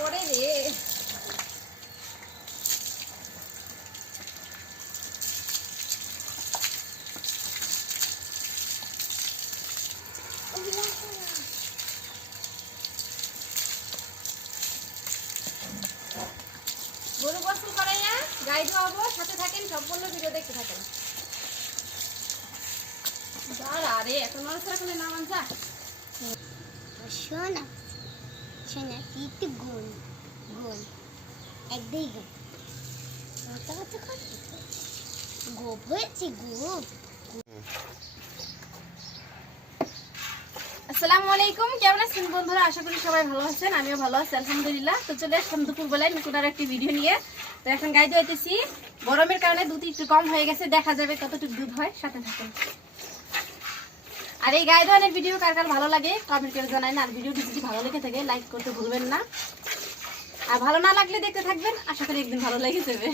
পড়ে রে। গরু গোসল করাইয়া গাই ধোয়াবো, সাথে থাকেন, সম্পূর্ণ ভিডিও দেখতে থাকেন। আরে এখন নড়াচড়া করলে না মান যা। শোনা শোনা একটু গোল গোল একদমই গোল কথা কথা করতে গোপ হয়েছে গোপ। আসসালামু আলাইকুম, কেমন আছেন বন্ধুরা? আশা করি সবাই ভালো আছেন, আমিও ভালো আছি আলহামদুলিল্লাহ। তো চলে আসলাম দুপুরবেলায় নতুন আর একটি ভিডিও নিয়ে। তো এখন গাই ধুইতেছি, গরমের কারণে দুধ একটু কম হয়ে গেছে, দেখা যাবে কতটুকু দুধ হয়, সাথে থাকুন। আর এই গাই ধোয়ানোর ভিডিও কার কার ভালো লাগে কমেন্ট করে জানাই না। আর ভিডিওটি যদি ভালো লেগে থাকে লাইক করতে ভুলবেন না, আর ভালো না লাগলে দেখতে থাকবেন, আশা করি একদিন ভালো লেগে যাবে।